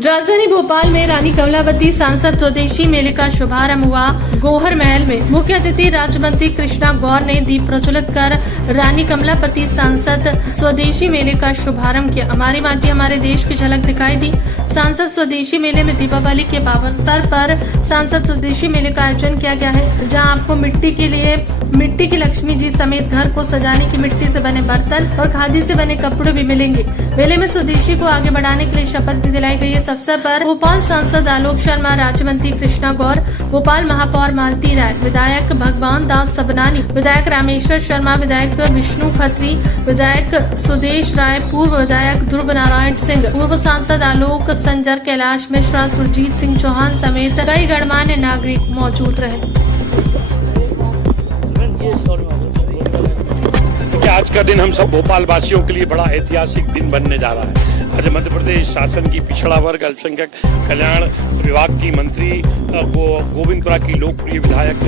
राजधानी भोपाल में रानी कमलावती सांसद स्वदेशी मेले का शुभारंभ हुआ। गोहर महल में मुख्य अतिथि राज्य मंत्री कृष्णा गौर ने दीप प्रज्वलित कर रानी कमलापति सांसद स्वदेशी मेले का शुभारंभ किया। हमारी माटी हमारे देश की झलक दिखाई दी। सांसद स्वदेशी मेले में दीपावली के पावन अवसर पर सांसद स्वदेशी मेले का आयोजन किया गया है, जहां आपको मिट्टी की लक्ष्मी जी समेत घर को सजाने की मिट्टी से बने बर्तन और खादी से बने कपड़े भी मिलेंगे। मेले में स्वदेशी को आगे बढ़ाने के लिए शपथ भी दिलाई गई। इस अवसर पर भोपाल सांसद आलोक शर्मा, राज्य मंत्री कृष्णा गौर, भोपाल महापौर मालती राय, विधायक भगवान दास सबनानी, विधायक रामेश्वर शर्मा, विधायक विष्णु खत्री, विधायक सुदेश राय, पूर्व विधायक ध्रुव नारायण सिंह, पूर्व सांसद आलोक संजर, कैलाश मिश्रा, सुरजीत सिंह चौहान समेत कई गणमान्य नागरिक मौजूद रहे। आज का दिन हम सब भोपाल वासियों के लिए बड़ा ऐतिहासिक दिन बनने जा रहा है। आज मध्य प्रदेश शासन की पिछड़ा वर्ग अल्पसंख्यक कल्याण विभाग की मंत्री गोविंदपुरा की लोकप्रिय विधायक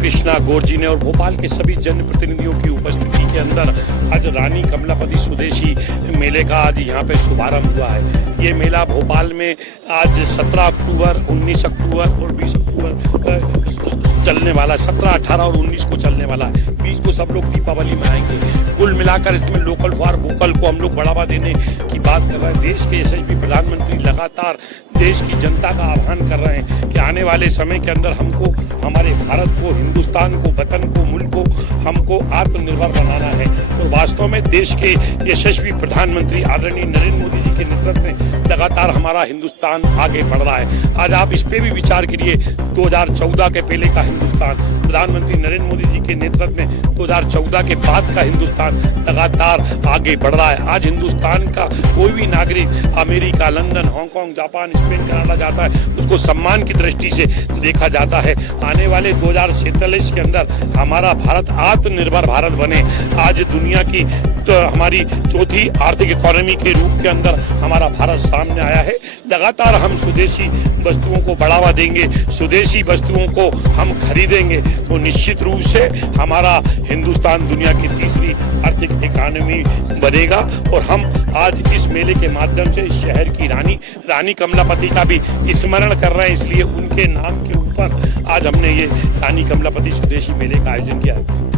कृष्णा गौर जी ने और भोपाल के सभी जनप्रतिनिधियों की उपस्थिति के अंदर आज रानी कमलापति स्वदेशी मेले का आज यहाँ पे शुभारंभ हुआ है। ये मेला भोपाल में आज 17 अक्टूबर, 19 अक्टूबर और 20 अक्टूबर चलने वाला, 17, 18 और 19 को चलने वाला है। 20 को सब लोग दीपावली मनाएंगे। कुल मिलाकर इसमें लोकल फॉर वोकल को हम लोग बढ़ावा देने की बात कर रहे हैं। देश के यशस्वी प्रधानमंत्री लगातार देश की जनता का आह्वान कर रहे हैं कि आने वाले समय के अंदर हमको, हमारे भारत को, हिंदुस्तान को, वतन को, मुल्क को हमको आत्मनिर्भर बनाना है। और वास्तव में देश के यशस्वी प्रधानमंत्री आदरणीय नरेंद्र मोदी जी के नेतृत्व में लगातार हमारा हिंदुस्तान आगे बढ़ रहा है। आज आप इस पे भी विचार करिए, 2014 के पहले का हिंदुस्तान, प्रधानमंत्री नरेंद्र मोदी जी के नेतृत्व में 2014 के बाद का हिंदुस्तान लगातार आगे बढ़ रहा है। आज हिंदुस्तान का कोई भी नागरिक America, London, Hong Kong, Japan, Spain, Canada जाता है, उसको सम्मान की दृष्टि से देखा जाता है। आने वाले 2047 के अंदर हमारा भारत आत्मनिर्भर भारत बने। आज दुनिया की तो हमारी चौथी आर्थिक इकोनॉमी के रूप के अंदर हमारा भारत सामने आया है। लगातार हम स्वदेशी वस्तुओं को बढ़ावा देंगे, स्वदेशी वस्तुओं को हम खरीदेंगे तो निश्चित रूप से हमारा हिंदुस्तान दुनिया की तीसरी आर्थिक इकोनॉमी बनेगा। और हम आज इस मेले के माध्यम से इस शहर की रानी कमलापति का भी स्मरण कर रहे हैं, इसलिए उनके नाम के ऊपर आज हमने ये रानी कमलापति स्वदेशी मेले का आयोजन किया है।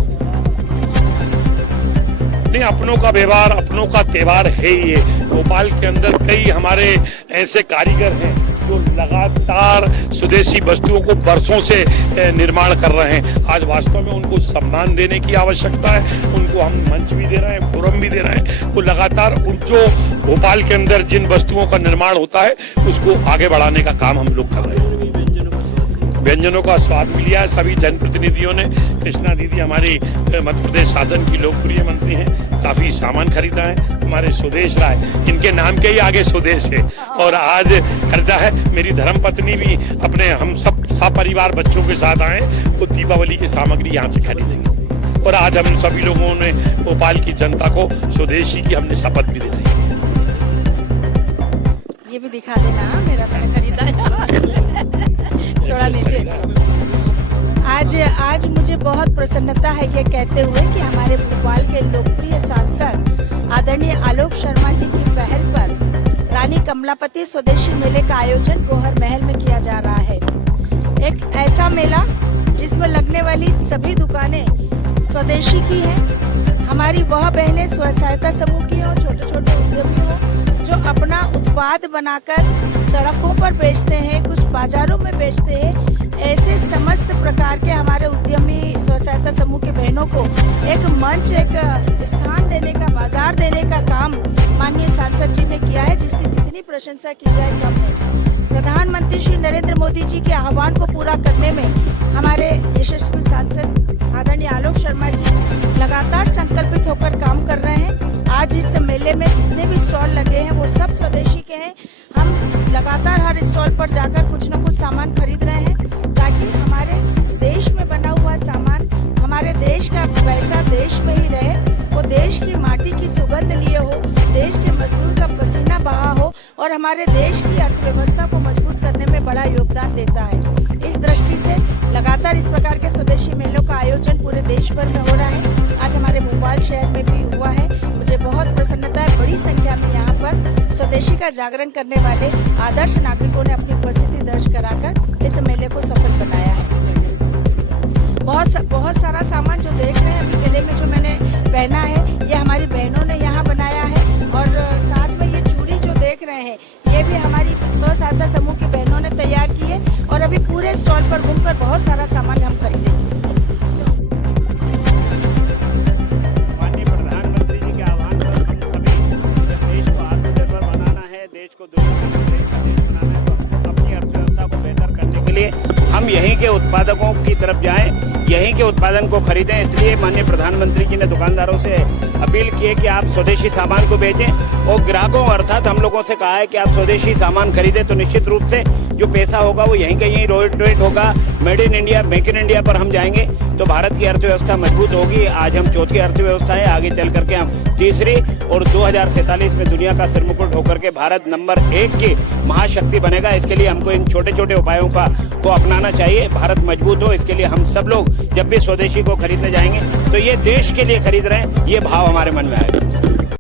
नहीं, अपनों का व्यवहार, अपनों का त्योहार है ये। भोपाल के अंदर कई हमारे ऐसे कारीगर हैं जो लगातार स्वदेशी वस्तुओं को बरसों से निर्माण कर रहे हैं। आज वास्तव में उनको सम्मान देने की आवश्यकता है। उनको हम मंच भी दे रहे हैं, फोरम भी दे रहे हैं। तो लगातार जो भोपाल के अंदर जिन वस्तुओं का निर्माण होता है उसको आगे बढ़ाने का काम हम लोग कर रहे हैं। व्यंजनों का स्वाद भी लिया है सभी जनप्रतिनिधियों ने। कृष्णा दीदी हमारी मध्य प्रदेश शासन की लोकप्रिय मंत्री हैं, काफी सामान खरीदा है। हमारे सुदेश राय, इनके नाम के ही आगे स्वदेश है, और आज खरीदा है। मेरी धर्मपत्नी भी अपने, हम सब सपरिवार बच्चों के साथ आए, वो दीपावली की सामग्री यहाँ से खरीदेंगे। और आज हम सभी लोगों ने भोपाल की जनता को स्वदेशी की हमने शपथ भी दिलाई। ये भी दिखा देना, मेरा मैंने खरीदा थोड़ा नीचे। आज मुझे बहुत प्रसन्नता है ये कहते हुए कि हमारे भोपाल के लोकप्रिय सांसद आदरणीय आलोक शर्मा जी की पहल पर रानी कमलापति स्वदेशी मेले का आयोजन गोहर महल में किया जा रहा है। एक ऐसा मेला जिसमें लगने वाली सभी दुकानें स्वदेशी की हैं। हमारी वह बहनें स्व सहायता समूह की हो, छोटे छोटे उद्यमी हो, जो अपना उत्पाद बनाकर सड़कों पर बेचते हैं, कुछ बाजारों में बेचते हैं। ऐसे समस्त प्रकार के हमारे उद्यमी स्व सहायता समूह के बहनों को एक मंच, एक स्थान देने का, बाजार देने का काम माननीय सांसद जी ने किया है, जिसकी जितनी प्रशंसा की जाए कम है। प्रधानमंत्री श्री नरेंद्र मोदी जी के आह्वान को पूरा करने में हमारे यशस्वी सांसद आदरणीय आलोक शर्मा जी लगातार संकल्पित होकर काम कर रहे हैं। आज इस मेले में जितने भी स्टॉल लगे हैं वो सब स्वदेशी के हैं। हम लगातार हर स्टॉल पर जाकर कुछ न कुछ सामान खरीद रहे हैं, ताकि हमारे देश में बना हुआ सामान, हमारे देश का पैसा देश में ही रहे, वो देश की माटी की सुगंध लिए हो, देश के मजदूर का पसीना बहा हो और हमारे देश की अर्थव्यवस्था को मजबूत करने में बड़ा योगदान देता है। इस दृष्टि से लगातार इस प्रकार के स्वदेशी मेलों का आयोजन पूरे देश भर में हो रहा है। आज हमारे भोपाल शहर में भी हुआ है। मुझे बहुत प्रसन्नता है। बड़ी संख्या में यहाँ पर स्वदेशी का जागरण करने वाले आदर्श नागरिकों ने अपनी उपस्थिति दर्ज कराकर इस मेले को सफल बनाया है। बहुत सारा सामान जो देख रहे हैं अभी गले में जो मैंने पहना है ये हमारी बहनों ने यहाँ बनाया है, और साथ में ये चूड़ी जो देख रहे हैं ये भी हमारी स्व सहायता समूह की बहनों ने तैयार की है, और अभी पूरे स्टॉल पर घूमकर बहुत सारा सामान हम खरीदेंगे। माननीय प्रधानमंत्री जी के आह्वान पर हम सभी देश को आत्मनिर्भर बनाना है, देश को दुनिया का देश बनाना है, तो अपनी अर्थव्यवस्था को बेहतर करने के लिए हम यहीं के उत्पादकों की तरफ जाएं, यहीं के उत्पादन को खरीदें। इसलिए माननीय प्रधानमंत्री जी ने दुकानदारों से अपील की है कि आप स्वदेशी सामान को बेचें, और ग्राहकों अर्थात हम लोगों से कहा है कि आप स्वदेशी सामान खरीदें तो निश्चित रूप से जो पैसा होगा वो यहीं का यहीं रोटेट होगा। Made in India, make in India पर हम जाएंगे तो भारत की अर्थव्यवस्था मजबूत होगी। आज हम चौथी अर्थव्यवस्था है, आगे चल करके हम तीसरी, और 2047 में दुनिया का सिरमुकुट होकर के भारत नंबर 1 की महाशक्ति बनेगा। इसके लिए हमको इन छोटे छोटे उपायों को अपनाना चाहिए, भारत मजबूत हो। इसके लिए हम सब लोग जब भी स्वदेशी को खरीदने जाएंगे तो ये देश के लिए खरीद रहे हैं, ये भाव हमारे मन में आएगा।